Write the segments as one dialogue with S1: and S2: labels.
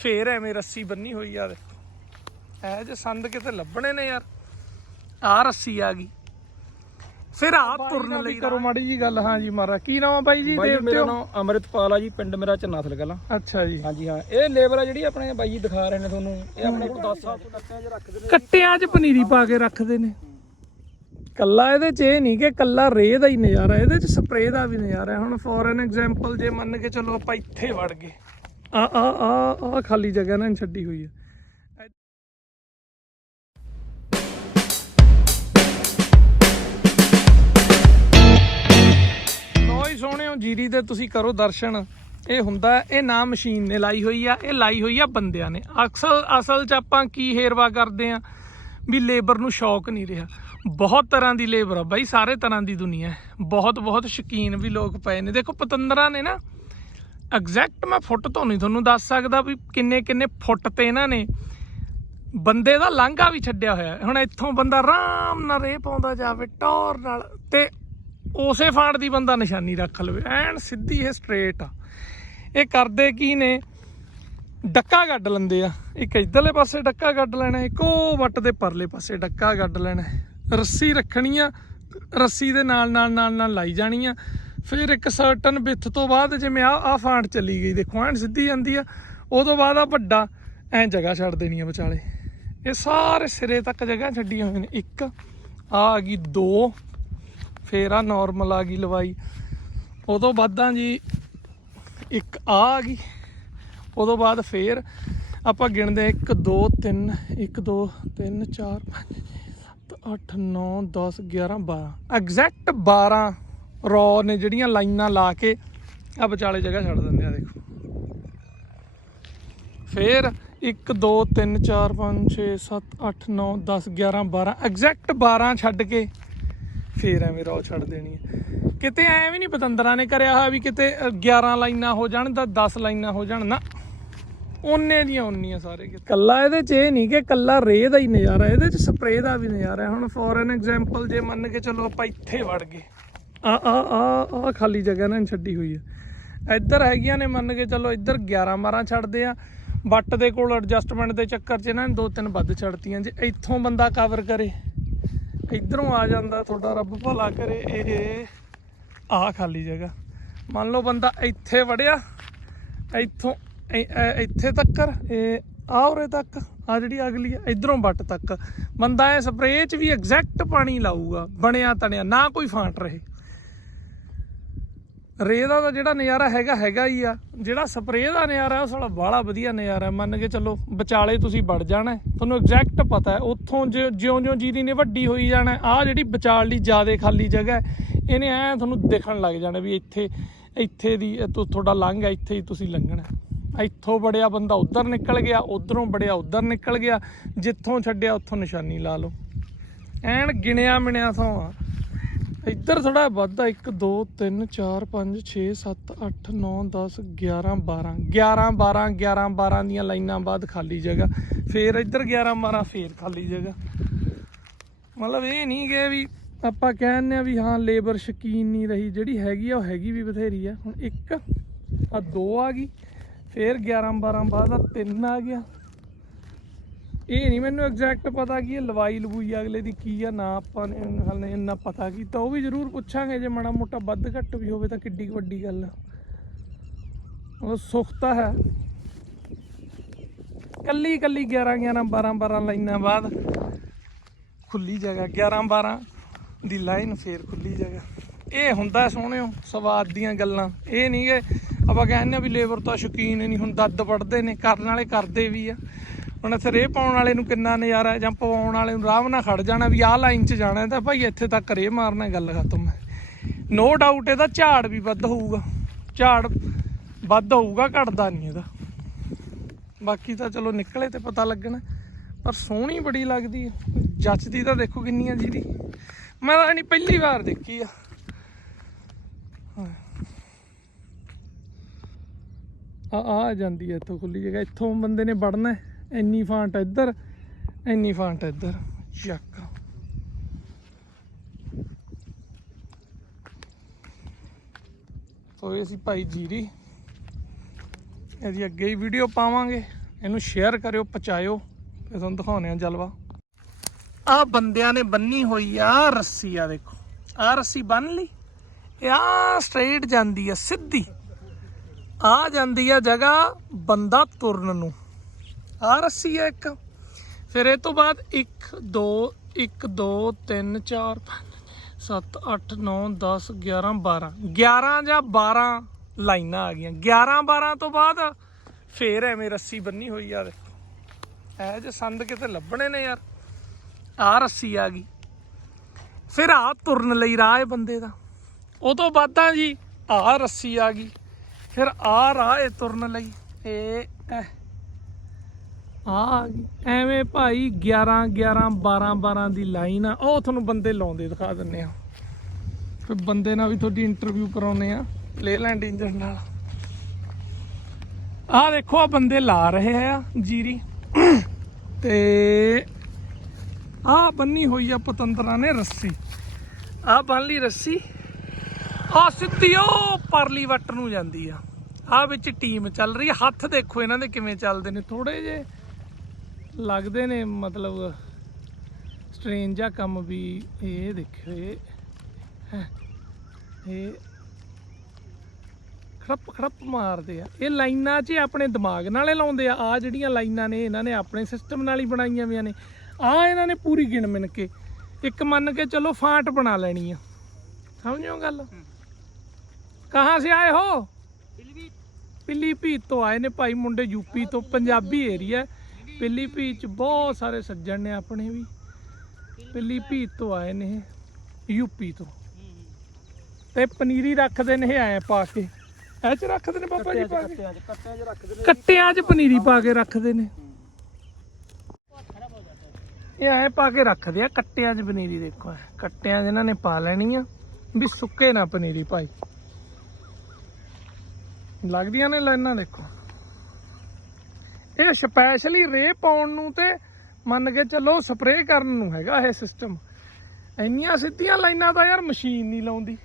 S1: ਫੇਰ ਐਵੇਂ ਰੱਸੀ ਬੰਨੀ ਹੋਈ ਆ ਦੇਖੋ ਐ ਜੇ ਸੰਦ ਕਿਤੇ ਲੱਭਣੇ ਨੇ ਯਾਰ। ਆ ਰੱਸੀ ਆ ਗਈ। ਫਿਰ ਆ ਤੁਰਨ ਲਈ ਕਰੋ ਮਾੜੀ ਜੀ ਗੱਲ ਹਾਂ ਜੀ ਮਾਰਾ ਕੀ ਨਾਮ ਆ ਬਾਈ ਜੀ
S2: ਬਾਈ ਮੇਰਾ ਨਾਮ ਅਮਰਿਤਪਾਲ ਆ ਜੀ ਪਿੰਡ ਮੇਰਾ ਚਨਾਥਲ ਕਲਾਂ।
S1: ਅੱਛਾ ਜੀ।
S2: ਹਾਂਜੀ ਹਾਂ। ਇਹ ਲੇਬਰ ਆ ਜਿਹੜੀ ਆਪਣੇ ਬਾਈ ਜੀ ਦਿਖਾ ਰਹੇ ਨੇ ਤੁਹਾਨੂੰ। ਇਹ ਆਪਣੇ ਕੋਲ 10 ਸਾਲ ਤੋਂ ਲੱਤਾਂ 'ਚ ਰੱਖਦੇ ਨੇ।
S1: ਕੱਟਿਆਂ 'ਚ ਪਨੀਰੀ ਪਾ ਕੇ ਰੱਖਦੇ ਨੇ। ਕੱਲਾ ਇਹਦੇ 'ਚ ਇਹ ਨਹੀਂ ਕਿ ਕੱਲਾ ਰੇਹ ਦਾ ਹੀ ਨਜ਼ਾਰਾ ਇਹਦੇ 'ਚ ਸਪਰੇਅ ਦਾ ਵੀ ਨਜ਼ਾਰਾ। ਹੈ ਹੁਣ ਫੋਰ ਐਨ ਐਗਜ਼ਾਮਪਲ ਜੇ ਮੰਨ ਕੇ ਚਲੋ ਆਪਾਂ ਇੱਥੇ ਵੜ ਗਏ। ਆ ਆ ਆ ਆ ਖਾਲੀ ਜਗ੍ਹਾ ਨਾ ਛੱਡੀ ਹੋਈ ਹੈ ਲੋ ਹੀ ਸੋਹਣਿਓ, ਜੀਰੀ ਦੇ ਤੁਸੀਂ ਕਰੋ ਦਰਸ਼ਨ। ਇਹ ਹੁੰਦਾ, ਇਹ ਨਾ ਮਸ਼ੀਨ ਨੇ ਲਾਈ ਹੋਈ ਆ, ਇਹ ਲਾਈ ਹੋਈ ਆ ਬੰਦਿਆਂ ਨੇ। ਅਕਸਲ, ਅਸਲ 'ਚ ਆਪਾਂ ਕੀ ਹੇਰਵਾ ਕਰਦੇ ਆ? ਵੀ ਲੇਬਰ ਨੂੰ ਸ਼ੌਕ ਨਹੀਂ ਰਿਹਾ। ਬਹੁਤ ਤਰ੍ਹਾਂ ਦੀ ਲੇਬਰ ਆ ਬਾਈ, ਸਾਰੇ ਤਰ੍ਹਾਂ ਦੀ ਦੁਨੀਆ ਬਹੁਤ ਬਹੁਤ ਸ਼ੌਕੀਨ ਵੀ ਲੋਕ ਪਏ ਨੇ। ਦੇਖੋ, ਪਤੰਦਰਾਂ ਨੇ ਨਾ ਐਗਜ਼ੈਕਟ ਮੈਂ ਫੁੱਟ ਤੋਂ ਨਹੀਂ ਤੁਹਾਨੂੰ ਦੱਸ ਸਕਦਾ ਵੀ ਕਿੰਨੇ ਕਿੰਨੇ ਫੁੱਟ ਤੇ ਇਹਨਾਂ ਨੇ ਬੰਦੇ ਦਾ ਲਾਂਘਾ ਵੀ ਛੱਡਿਆ ਹੋਇਆ ਹੁਣ ਇੱਥੋਂ ਬੰਦਾ ਆਰਾਮ ਨਾਲ ਰੇ ਪਾਉਂਦਾ ਜਾਵੇ, ਟੌਰ ਨਾਲ, ਤੇ ਉਸੇ ਫਾਂਡ ਦੀ ਬੰਦਾ ਨਿਸ਼ਾਨੀ ਰੱਖ ਲਵੇ। ਐਨ ਸਿੱਧੀ ਇਹ ਸਟ੍ਰੇਟ ਆ। ਇਹ ਕਰਦੇ ਕੀ ਨੇ? ਡੱਕਾ ਗੱਡ ਲੈਂਦੇ ਆ। ਇੱਕ ਇਧਰਲੇ ਪਾਸੇ ਡੱਕਾ ਗੱਡ ਲੈਣਾ, ਇੱਕ ਉਹ ਵੱਟ ਦੇ ਪਰਲੇ ਪਾਸੇ ਡੱਕਾ ਗੱਡ ਲੈਣਾ। ਰੱਸੀ ਰੱਖਣੀ ਆ, ਰੱਸੀ ਦੇ ਨਾਲ ਨਾਲ ਨਾਲ ਨਾਲ ਲਾਈ ਜਾਣੀ ਆ। ਫਿਰ ਇੱਕ ਸਰਟਨ ਵਿੱਥ ਤੋਂ ਬਾਅਦ ਜਿਵੇਂ ਆ ਆ ਫਾਂਟ ਚੱਲੀ ਗਈ, ਦੇਖੋ, ਐਨ ਸਿੱਧੀ ਜਾਂਦੀ ਆ। ਉਹ ਤੋਂ ਬਾਅਦ ਆ ਵੱਡਾ ਐ ਜਗ੍ਹਾ ਛੱਡ ਦੇਣੀ ਆ ਵਿਚਾਲੇ। ਇਹ ਸਾਰੇ ਸਿਰੇ ਤੱਕ ਜਗ੍ਹਾ ਛੱਡੀਆਂ ਹੋਈਆਂ ਨੇ। ਇੱਕ ਆ ਆ ਗਈ ਦੋ, ਫੇਰ ਆ ਨਾਰਮਲ ਆ ਗਈ ਲਵਾਈ। ਉਦੋਂ ਬਾਅਦਾਂ ਜੀ ਇੱਕ ਆ ਆ ਗਈ। ਉਦੋਂ ਬਾਅਦ ਫੇਰ ਆਪਾਂ ਗਿਣਦੇ 1 2 3 1 2 3 4 5 7 8 9 10 11 12 ਐਗਜ਼ੈਕਟ 12 ਰੋ ਨੇ ਜਿਹੜੀਆਂ ਲਾਈਨਾਂ ਲਾ ਕੇ ਆ ਵਿਚਾਲੇ ਜਗ੍ਹਾ ਛੱਡ ਦਿੰਦੇ ਆ ਦੇਖੋ। ਫੇਰ 1 2 3 4 5 6 7 8 9 10 11 12 ਐਗਜ਼ੈਕਟ 12 ਛੱਡ ਕੇ ਫੇਰ ਐਵੇਂ ਰੋ ਛੱਡ ਦੇਣੀ ਹੈ ਕਿਤੇ ਐ ਵੀ ਨਹੀਂ ਪਤੰਦਰਾਂ ਨੇ ਕਰਿਆ ਹੋਇਆ ਵੀ ਕਿਤੇ ਅ, 11 ਲਾਈਨਾਂ ਹੋ ਜਾਣ ਤਾਂ 10 ਲਾਈਨਾਂ ਹੋ ਜਾਣ ਨਾ। ਉਹਨੇ ਦੀਆਂ ਉਹਨੀਆਂ ਸਾਰੇ ਕਿਤੇ। ਕੱਲਾ ਇਹਦੇ 'ਚ ਇਹ ਨਹੀਂ ਕਿ ਕੱਲਾ ਰੇਹ ਦਾ ਹੀ ਨਜ਼ਾਰਾ ਇਹਦੇ 'ਚ ਸਪਰੇਅ ਦਾ ਵੀ ਨਜ਼ਾਰਾ। ਹੁਣ ਫੋਰ ਐਨ ਐਗਜ਼ਾਮਪਲ ਜੇ ਮੰਨ ਕੇ ਚਲੋ ਆਪਾਂ ਇੱਥੇ ਵੜ ਗਏ। ਆ ਆ ਆ ਆ ਖਾਲੀ ਜਗ੍ਹਾ ਇਹਨਾਂ ਨੇ ਛੱਡੀ ਹੋਈ ਹੈ। ਇੱਧਰ ਹੈਗੀਆਂ ਨੇ ਮੰਨ ਕੇ ਚਲੋ ਇੱਧਰ 11 12 ਛੱਡਦੇ ਆ। ਬੱਟ ਦੇ ਕੋਲ ਐਡਜਸਟਮੈਂਟ ਦੇ ਚੱਕਰ 'ਚ ਇਹਨਾਂ ਨੇ ਦੋ ਤਿੰਨ ਵੱਧ ਛੱਡਤੀਆਂ ਜੇ ਇੱਥੋਂ ਬੰਦਾ ਕਵਰ ਕਰੇ। ਇੱਧਰੋਂ ਆ ਜਾਂਦਾ, ਤੁਹਾਡਾ ਰੱਬ ਭਲਾ ਕਰੇ, ਇਹ ਆ ਖਾਲੀ ਜਗ੍ਹਾ। ਮੰਨ ਲਓ ਬੰਦਾ ਇੱਥੇ ਵੜਿਆ, ਇੱਥੋਂ ਇੱਥੇ ਤੱਕਰ ਇਹ ਆ ਉਰੇ ਤੱਕ ਆ ਜਿਹੜੀ ਅਗਲੀ ਆ, ਇਧਰੋਂ ਵੱਟ ਤੱਕ। ਬੰਦਾ ਇਹ ਸਪਰੇਅ 'ਚ ਵੀ ਐਗਜ਼ੈਕਟ ਪਾਣੀ ਲਾਊਗਾ ਬਣਿਆ ਤਣਿਆ ਨਾ ਕੋਈ ਫਾਂਟ ਰਹੇ। ਰੇ ਦਾ ਤਾਂ ਜਿਹੜਾ ਨਜ਼ਾਰਾ ਹੈਗਾ ਹੈਗਾ ਹੀ ਆ। ਜਿਹੜਾ ਸਪਰੇਅ ਦਾ ਨਜ਼ਾਰਾ ਉਹ ਸਾਲਾ ਬਾਹਲਾ ਵਧੀਆ ਨਜ਼ਾਰਾ ਮੰਨ ਕੇ ਚੱਲੋ ਵਿਚਾਲੇ ਤੁਸੀਂ ਵੜ ਜਾਣਾ ਤੁਹਾਨੂੰ ਐਗਜ਼ੈਕਟ ਪਤਾ ਹੈ ਉੱਥੋਂ ਜਿਉਂ-ਜਿਉਂ ਜੀਰੀ ਨੇ ਵੱਡੀ ਹੋਈ ਜਾਣਾ ਆ ਜਿਹੜੀ ਵਿਚਾਲਲੀ ਜ਼ਿਆਦਾ ਖਾਲੀ ਜਗ੍ਹਾ ਹੈ, ਇਹਨੇ ਐ ਤੁਹਾਨੂੰ ਦਿਖਣ ਲੱਗ ਜਾਣਾ ਵੀ ਇੱਥੇ ਇੱਥੇ ਦੀ ਤੁਹਾਡਾ ਲੰਘ ਹੈ ਇੱਥੇ ਹੀ ਤੁਸੀਂ ਲੰਘਣਾ ਇੱਥੋਂ ਬੜਿਆ ਬੰਦਾ ਉਧਰ ਨਿਕਲ ਗਿਆ ਉਧਰੋਂ ਬੜਿਆ ਉਧਰ ਨਿਕਲ ਗਿਆ। ਜਿੱਥੋਂ ਛੱਡਿਆ ਉੱਥੋਂ ਨਿਸ਼ਾਨੀ ਲਾ ਲਓ। ਐਨ ਗਿਣਿਆ ਮਿਣਿਆ ਥਾਂ ਆ। ਇੱਧਰ ਥੋੜਾ ਵੱਧਦਾ 1 2 3 4 5 6 7 8 9 10 11 12 11 12 11 12 ਦੀਆਂ ਲਾਈਨਾਂ ਬਾਅਦ ਖਾਲੀ ਜਗ੍ਹਾ। ਫੇਰ ਇੱਧਰ 11 12 ਫੇਰ ਖਾਲੀ ਜਗ੍ਹਾ। ਮਤਲਬ ਇਹ ਨਹੀਂ ਕਿ ਵੀ ਆਪਾਂ ਕਹਿੰਦੇ ਆ ਵੀ ਹਾਂ ਲੇਬਰ ਸ਼ਕੀਨ ਨਹੀਂ ਰਹੀ। ਜਿਹੜੀ ਹੈਗੀ ਆ, ਉਹ ਹੈਗੀ ਵੀ ਬਥੇਰੀ ਆ। ਹੁਣ ਇੱਕ ਆ ਦੋ ਆ ਗਈ। ਫੇਰ 11 12 ਬਾਅਦ ਆ ਤਿੰਨ ਆ ਗਿਆ। ਇਹ ਨਹੀਂ ਮੈਨੂੰ ਐਗਜ਼ੈਕਟ ਪਤਾ ਕੀ ਇਹ ਲਵਾਈ ਲਵੂਈ ਅਗਲੇ ਦੀ ਕੀ ਆ, ਨਾ ਆਪਾਂ ਨੇ ਹਾਲੇ ਇੰਨਾ ਪਤਾ ਕੀਤਾ। ਉਹ ਵੀ ਜ਼ਰੂਰ ਪੁੱਛਾਂਗੇ, ਜੇ ਮਾੜਾ ਮੋਟਾ ਵੱਧ ਘੱਟ ਵੀ ਹੋਵੇ ਤਾਂ ਕਿੱਡੀ ਵੱਡੀ ਗੱਲ ਆ। ਉਹ ਸੁੱਖ ਤਾਂ ਹੈ। ਕੱਲੀ ਕੱਲੀ 11 11 12 12 ਲਾਈਨਾਂ ਬਾਅਦ ਖੁੱਲੀ ਜਗ੍ਹਾ 11 12 ਦੀ ਲਾਈਨ ਫੇਰ ਖੁੱਲੀ ਜਗ੍ਹਾ। ਇਹ ਹੁੰਦਾ ਸੋਹਣਿਓ, ਸਵਾਦ ਦੀਆਂ ਗੱਲਾਂ। ਇਹ ਨਹੀਂ ਕਿ ਆਪਾਂ ਕਹਿੰਦੇ ਆ ਵੀ ਲੇਬਰ ਤਾਂ ਸ਼ੌਕੀਨ ਨਹੀਂ ਹੁਣ, ਦੱਦ ਪੜਦੇ ਨੇ, ਕਰਨ ਵਾਲੇ ਕਰਦੇ ਵੀ ਆ। ਹੁਣ ਇੱਥੇ ਰੇਹ ਪਾਉਣ ਵਾਲੇ ਨੂੰ ਕਿੰਨਾ ਨਜ਼ਾਰਾ ਜਾਂ ਪਾਉਣ ਵਾਲੇ ਨੂੰ ਆਰਾਮ ਨਾਲ ਖੜ ਜਾਣਾ, ਵੀ ਆਹ ਲਾਈਨ 'ਚ ਜਾਣਾ ਤਾਂ ਭਾਈ ਇੱਥੇ ਤੱਕ ਰੇਹ ਮਾਰਨਾ ਗੱਲ ਖਤਮ ਹੈ। ਨੋ ਡਾਊਟ ਇਹਦਾ ਝਾੜ ਵੀ ਵੱਧ ਹੋਊਗਾ। ਝਾੜ ਵੱਧ ਹੋਊਗਾ, ਘਟਦਾ ਨਹੀਂ ਇਹਦਾ। ਬਾਕੀ ਤਾਂ ਚਲੋ ਨਿਕਲੇ ਤੇ ਪਤਾ ਲੱਗਣਾ ਪਰ ਸੋਹਣੀ ਬੜੀ ਲੱਗਦੀ ਹੈ। ਜੱਚਦੀ ਤਾਂ ਦੇਖੋ ਕਿੰਨੀ ਆ ਜਿਹਦੀ ਮੈਂ ਤਾਂ ਨਹੀਂ ਪਹਿਲੀ ਵਾਰ ਦੇਖੀ ਆ। ਆ ਆ ਜਾਂਦੀ ਹੈ ਇੱਥੋਂ ਖੁੱਲੀ ਜਗ੍ਹਾ, ਇੱਥੋਂ ਬੰਦੇ ਨੇ ਵੜਨਾ ਹੈ। ਇੰਨੀ ਫਾਂਟ ਇੱਧਰ, ਇੰਨੀ ਫਾਂਟ ਇੱਧਰ। ਚੱਕ ਸੋ ਇਹ ਸੀ ਭਾਈ ਜੀਰੀ। ਇਹਦੀ ਅੱਗੇ ਹੀ ਵੀਡੀਓ ਪਾਵਾਂਗੇ। ਇਹਨੂੰ ਸ਼ੇਅਰ ਕਰਿਓ, ਪਹੁੰਚਾਇਓ, ਫਿਰ ਤੁਹਾਨੂੰ ਦਿਖਾਉਂਦੇ ਆ ਜਲਵਾ। ਆ ਬੰਦਿਆਂ ਨੇ ਬੰਨੀ ਹੋਈ ਆ ਰੱਸੀ, ਆ ਦੇਖੋ। ਆ ਰੱਸੀ ਬੰਨ ਲਈ। ਇਹ ਆ ਸਟ੍ਰੇਟ ਜਾਂਦੀ ਆ, ਸਿੱਧੀ। ਆ ਜਾਂਦੀ ਆ ਜਗ੍ਹਾ ਬੰਦਾ ਤੁਰਨ ਨੂੰ। ਆ ਰੱਸੀ ਹੈ ਇੱਕ। ਫਿਰ ਇਹ ਤੋਂ ਬਾਅਦ 1 2 1 2 3 4 7 8 9 10 11 12 11 ਜਾਂ 12 ਲਾਈਨਾਂ ਆ ਗਈਆਂ। 11 12 ਤੋਂ ਬਾਅਦ ਫੇਰ ਐਵੇਂ ਰੱਸੀ ਬੰਨੀ ਹੋਈ ਆ ਦੇਖੋ ਐ ਜੇ ਸੰਦ ਕਿਤੇ ਲੱਭਣੇ ਨੇ ਯਾਰ। ਆ ਰੱਸੀ ਆ ਗਈ। ਫਿਰ ਆ ਤੁਰਨ ਲਈ ਰਾਹ ਹੈ ਬੰਦੇ ਦਾ। ਉਹ ਤੋਂ ਬਾਦਾਂ ਜੀ ਆ ਰੱਸੀ ਆ ਗਈ। ਫਿਰ ਆ ਰਾਹ ਹੈ ਤੁਰਨ ਲਈ। ਇਹ ਐ ਆ ਐਵੇਂ ਭਾਈ 11 11 12 12 ਦੀ ਲਾਈਨ ਆ। ਉਹ ਤੁਹਾਨੂੰ ਬੰਦੇ ਲਾਉਂਦੇ, ਦਿਖਾ ਦਿੰਨੇ ਆ ਫਿਰ ਬੰਦੇ ਨਾਲ ਵੀ ਤੁਹਾਡੀ ਇੰਟਰਵਿਊ ਕਰਾਉਨੇ ਆ ਲੇਲੈਂਡ ਇੰਜਨ ਨਾਲ। ਆ ਦੇਖੋ ਆ ਬੰਦੇ ਲਾ ਰਹੇ ਆ, ਜੀਰੀ। ਤੇ ਆ ਬੰਨੀ ਹੋਈ ਆ ਪਤੰਦਰਾਂ ਨੇ ਰੱਸੀ। ਆ ਬੰਨ ਲਈ ਰੱਸੀ। ਆ ਸਿੱਧੀ ਉਹ ਪਰਲੀ ਵੱਟ ਨੂੰ ਜਾਂਦੀ ਆ। ਆ ਵਿੱਚ ਟੀਮ ਚੱਲ ਰਹੀ ਆ। ਹੱਥ ਦੇਖੋ ਇਹਨਾਂ ਦੇ ਕਿਵੇਂ ਚੱਲਦੇ ਨੇ। ਥੋੜੇ ਜੇ ਲੱਗਦੇ ਨੇ ਮਤਲਬ ਸਟ੍ਰੇਂਜ ਜਿਹਾ ਕੰਮ ਵੀ ਇਹ ਦੇਖਿਓ ਇਹ ਹੈਂ, ਇਹ ਖੜਪ ਖੜਪ ਮਾਰਦੇ ਆ। ਇਹ ਲਾਈਨਾਂ 'ਚ ਆਪਣੇ ਦਿਮਾਗ ਨਾਲੇ ਲਾਉਂਦੇ ਆ। ਆ ਜਿਹੜੀਆਂ ਲਾਈਨਾਂ ਨੇ ਇਹਨਾਂ ਨੇ ਆਪਣੇ ਸਿਸਟਮ ਨਾਲ ਹੀ ਬਣਾਈਆਂ ਵੀਆਂ ਨੇ। ਆ ਇਹਨਾਂ ਨੇ ਪੂਰੀ ਗਿਣ ਮਿਣ ਕੇ ਇੱਕ ਮੰਨ ਕੇ ਚਲੋ ਫਾਂਟ ਬਣਾ ਲੈਣੀ ਆ। ਸਮਝੋ ਗੱਲ? ਕਹਾਂ ਸੇ ਆਏ ਹੋ? ਪਿਲੀਭੀਤ ਤੋਂ ਆਏ ਨੇ ਭਾਈ ਮੁੰਡੇ ਯੂਪੀ ਤੋਂ ਪੰਜਾਬੀ ਏਰੀਆ ਪਿਲੀਭੀਤ ਚ ਬਹੁਤ ਸਾਰੇ ਸੱਜਣ ਨੇ ਆਪਣੇ ਵੀ। ਪਿਲੀਭੀਤ ਤੋਂ ਆਏ ਨੇ ਇਹ, ਯੂਪੀ ਤੋਂ। ਤੇ ਪਨੀਰੀ ਰੱਖਦੇ ਨੇ ਇਹ ਐ ਪਾ ਕੇ। ਐ ਚ ਰੱਖਦੇ ਨੇ ਪਾਪਾ ਜੀ ਪਾ ਕੇ?
S2: ਕੱਟਿਆਂ 'ਚ ਕੱਟਿਆਂ 'ਚ ਰੱਖਦੇ ਨੇ।
S1: ਕੱਟਿਆਂ 'ਚ ਪਨੀਰੀ ਪਾ ਕੇ ਰੱਖਦੇ ਨੇ। ਇਹ ਐ ਪਾ ਕੇ ਰੱਖਦੇ ਆ ਕੱਟਿਆਂ 'ਚ ਪਨੀਰੀ ਦੇਖੋ ਐ। ਕੱਟਿਆਂ 'ਚ ਇਹਨਾਂ ਨੇ ਪਾ ਲੈਣੀ ਆ ਵੀ ਸੁੱਕੇ ਨਾ ਪਨੀਰੀ ਭਾਈ ਲੱਗਦੀਆਂ ਨੇ ਲਾਈਨਾਂ ਦੇਖੋ। ਇਹ ਸਪੈਸ਼ਲੀ ਰੇ ਪਾਉਣ ਨੂੰ ਤੇ ਮੰਨ ਕੇ ਚੱਲੋ ਸਪਰੇਅ ਕਰਨ ਨੂੰ ਹੈਗਾ ਇਹ ਸਿਸਟਮ ਇੰਨੀਆਂ ਸਿੱਧੀਆਂ ਲਾਈਨਾਂ ਤਾਂ ਯਾਰ ਮਸ਼ੀਨ ਨਹੀਂ ਲਾਉਂਦੀ।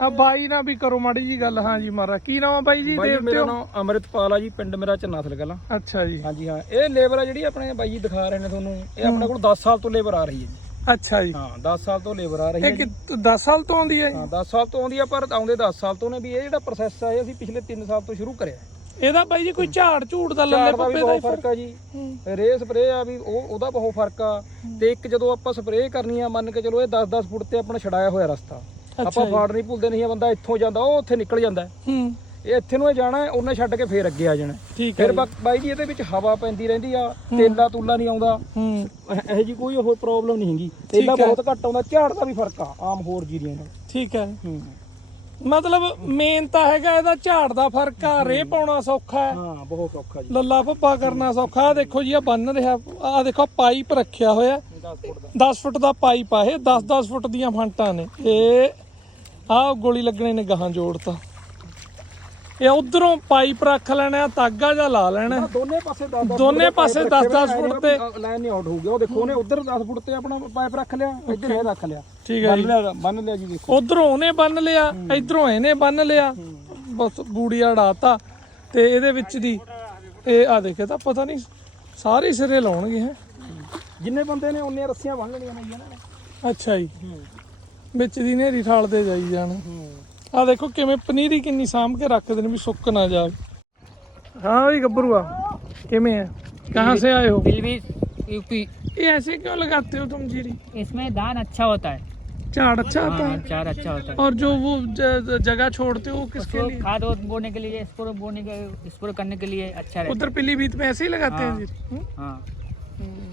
S2: ਆ ਬਾਈ
S1: ਨਾਲ ਵੀ ਕਰੋ ਮਾੜੀ ਜੀ ਗੱਲ ਹਾਂ ਜੀ ਮਾਰਾ ਕੀ ਨਾਮ ਆ ਬਾਈ ਜੀ
S2: ਬਾਈ ਜੀ, ਮੇਰਾ ਨਾਮ ਅੰਮ੍ਰਿਤਪਾਲ ਆ ਜੀ ਪਿੰਡ ਮੇਰਾ ਚਨਾਥਲ ਕਲਾਂ
S1: ਅੱਛਾ ਜੀ।
S2: ਹਾਂਜੀ ਹਾਂ। ਇਹ ਲੇਬਰ ਆ ਜਿਹੜੀ ਆਪਣੇ ਬਾਈ ਜੀ ਦਿਖਾ ਰਹੇ ਨੇ ਤੁਹਾਨੂੰ ਇਹ ਆਪਣੇ ਕੋਲ 10 ਸਾਲ ਤੋਂ ਲੇਬਰ ਆ ਰਹੀ ਹੈ ਜੀ।
S1: ਅੱਛਾ ਜੀ।
S2: ਹਾਂ 10 ਸਾਲ ਤੋਂ ਲੇਬਰ ਆ ਰਹੀ ਹੈ
S1: ਇਹ
S2: ਜੀ।
S1: ਕਿ 10 ਸਾਲ ਤੋਂ ਆਉਂਦੀ ਹੈ ਜੀ?
S2: ਹਾਂ 10 ਸਾਲ ਤੋਂ ਆਉਂਦੀ ਆ ਪਰ ਆਉਂਦੇ 10 ਸਾਲ ਤੋਂ ਨੇ ਵੀ ਇਹ ਜਿਹੜਾ ਪ੍ਰੋਸੈਸ ਆ ਇਹ ਅਸੀਂ ਪਿਛਲੇ 3 ਸਾਲ ਤੋਂ ਸ਼ੁਰੂ ਕਰਿਆ
S1: ਇਹਦਾ ਬਾਈ ਜੀ ਕੋਈ ਝਾੜ ਝੂੜ ਦਾ ਲੱਲੇ
S2: ਝਾੜ ਦਾ ਵੀ
S1: ਪੱਪੇ ਦਾ
S2: ਬਹੁਤ
S1: ਹੀ
S2: ਫ਼ਰਕ ਆ ਜੀ। ਰੇ ਸਪਰੇ ਆ ਵੀ ਉਹ ਉਹਦਾ ਬਹੁਤ ਫ਼ਰਕ ਆ। ਤੇ ਇੱਕ ਜਦੋਂ ਆਪਾਂ ਸਪਰੇ ਕਰਨੀ ਆ ਮੰਨ ਕੇ ਚਲੋ ਇਹ 10-10 ਫੁੱਟ ਤੇ ਆਪਣਾ ਛੜਾਇਆ ਹੋਇਆ ਰਸਤਾ। ਆਪਾਂ ਫਾੜ ਨਹੀਂ ਭੁੱਲਦੇ ਨਹੀਂ ਬੰਦਾ ਇੱਥੋਂ ਜਾਂਦਾ ਉਹ ਉੱਥੇ ਨਿਕਲ ਜਾਂਦਾ
S1: ਹੂੰ।
S2: ਇਹ ਇੱਥੇ ਨੂੰ ਇਹ ਜਾਣਾ ਹੈ, ਉਹਨੇ ਛੱਡ ਕੇ ਫੇਰ ਅੱਗੇ ਆ ਜਾਣਾ
S1: ਠੀਕ ਹੈ
S2: ਫਿਰ ਬਾ- ਬਾਈ ਜੀ ਇਹਦੇ ਵਿੱਚ ਹਵਾ ਪੈਂਦੀ ਰਹਿੰਦੀ ਆ ਤੇਲਾ ਤੂਲਾ ਨਹੀਂ ਆਉਂਦਾ।
S1: ਹੂੰ।
S2: ਇਹ- ਇਹੋ ਜੀ ਕੋਈ ਹੋਰ ਪ੍ਰੋਬਲਮ ਨਹੀਂ ਹੈਗੀ। ਤੇਲਾ
S1: ਹੈ।
S2: ਬਹੁਤ ਘੱਟ ਆਉਂਦਾ ਝਾੜ ਦਾ ਵੀ ਫ਼ਰਕ ਆ ਆਮ ਹੋਰ ਜੀਰੀਆਂ ਨਾਲ
S1: ਠੀਕ ਹੈ।
S2: ਹੂੰ।
S1: ਮਤਲਬ ਮੇਨ ਤਾਂ ਹੈਗਾ ਇਹਦਾ ਝਾੜ ਦਾ ਫ਼ਰਕ ਆ ਰੇ ਪਾਉਣਾ ਸੌਖਾ ਹੈ।
S2: ਹਾਂ ਬਹੁਤ ਔਖਾ ਜੀ।
S1: ਲੱਲਾ ਭੱਪਾ ਕਰਨਾ ਸੌਖਾ ਆ ਦੇਖੋ ਜੀ ਆ ਬੰਨ ਰਿਹਾ ਆ ਦੇਖੋ ਪਾਈਪ ਰੱਖਿਆ ਹੋਇਆ।
S2: 10 ਫੁੱਟ ਦਾ।
S1: 10 ਫੁੱਟ ਦਾ ਪਾਈਪ ਆ ਇਹ 10-10 ਫੁੱਟ ਦੀਆਂ ਫਾਂਟਾਂ ਨੇ। ਇਹ ਆ ਗੋਲੀ ਲੱਗਣੇ ਨੇ ਗਾਹਾਂ ਜੋੜਤਾ ਇਹ ਉਧਰੋਂ ਪਾਈਪ ਰੱਖ ਲੈਣਾ ਤਾਗਾ ਜਾਂ ਲਾ ਲੈਣਾ।
S2: ਦੋਨੇ ਪਾਸੇ 10 10
S1: ਦੋਨੇ ਪਾਸੇ 10-10 ਫੁੱਟ ਤੇ
S2: ਲਾਈਨ ਨਹੀਂ ਆਊਟ ਹੋ ਗਿਆ ਉਹ ਦੇਖੋ ਉਹਨੇ ਉਧਰ 10 ਫੁੱਟ ਤੇ ਆਪਣਾ ਪਾਈਪ ਰੱਖ ਲਿਆ ਇੱਧਰ ਇਹ ਰੱਖ ਲਿਆ।
S1: ਠੀਕ ਹੈ
S2: ਬੰਨ ਲਿਆ ਬੰਨ ਲਿਆ ਜੀ ਦੇਖੋ।
S1: ਉਧਰੋਂ ਉਹਨੇ ਬੰਨ ਲਿਆ ਇਧਰੋਂ ਇਹਨੇ ਬੰਨ ਲਿਆ ਬਸ ਗੂੜੀਆ ਉਡਾਤਾ ਤੇ ਇਹਦੇ ਵਿੱਚ ਦੀ ਇਹ ਆ ਦੇਖੇ ਤਾਂ ਪਤਾ ਨਹੀਂ ਸਾਰੇ ਸਿਰੇ ਲਾਉਣਗੇ ਹੈ।
S2: ਜਿੰਨੇ ਬੰਦੇ ਨੇ ਉਹਨੇ ਰੱਸੀਆਂ ਬੰਨ ਲਈਆਂ ਨੇ
S1: ਅੱਛਾ ਜੀ। ਵਿੱਚ ਦੀ ਨੇਰੀ ਠਾਲਦੇ ਜਾਈ ਜਾਣ। ਆ ਦੇਖੋ ਕਿਵੇਂ ਪਨੀਰੀ ਕਿੰਨੀ ਸਾਂਭ ਕੇ ਰੱਖਦੇ ਨੇ ਵੀ ਸੁੱਕ ਨਾ ਜਾਵੇ ਹਾਂ ਵੀ ਗੱਭਰੂਆ ਕਿਵੇਂ ਹੈ ਕਹਾਂ ਸੇ ਆਏ ਹੋ
S3: पीलीभीत यूपी
S1: ये ऐसे क्यों लगाते हो तुम जीरी
S3: इसमें धान अच्छा होता है
S1: झाड़ अच्छा आता
S3: हाँ,
S1: है
S3: चार अच्छा होता है
S1: और जो वो ज- जगह छोड़ते हो वो किसके
S3: उसको
S1: लिए
S3: खाद वाद बोने के लिए स्प्रे बोने के स्प्रे करने के लिए अच्छा रहता
S1: उधर पीलीभीत में ऐसे ही लगाते हैं
S3: हाँ।
S1: जीरी हम्म?
S3: है हाँ
S4: आंध्रा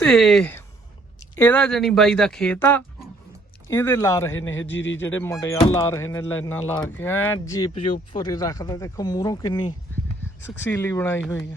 S1: ਤੇ ਇਹਦਾ ਜਣੀ ਬਾਈ ਦਾ ਖੇਤ ਆ। ਇਹਦੇ ਲਾ ਰਹੇ ਨੇ ਇਹ ਜੀਰੀ ਜਿਹੜੇ ਮੁੰਡੇ ਆ, ਲਾ ਰਹੇ ਨੇ ਲਾਈਨਾਂ ਲਾ ਕੇ। ਐ ਜੀਪ ਜੂਪ ਪੂਰੀ ਰੱਖਦਾ। ਦੇਖੋ ਮੂਹਰੋਂ ਕਿੰਨੀ ਸਕਸੀਲੀ ਬਣਾਈ ਹੋਈ ਆ।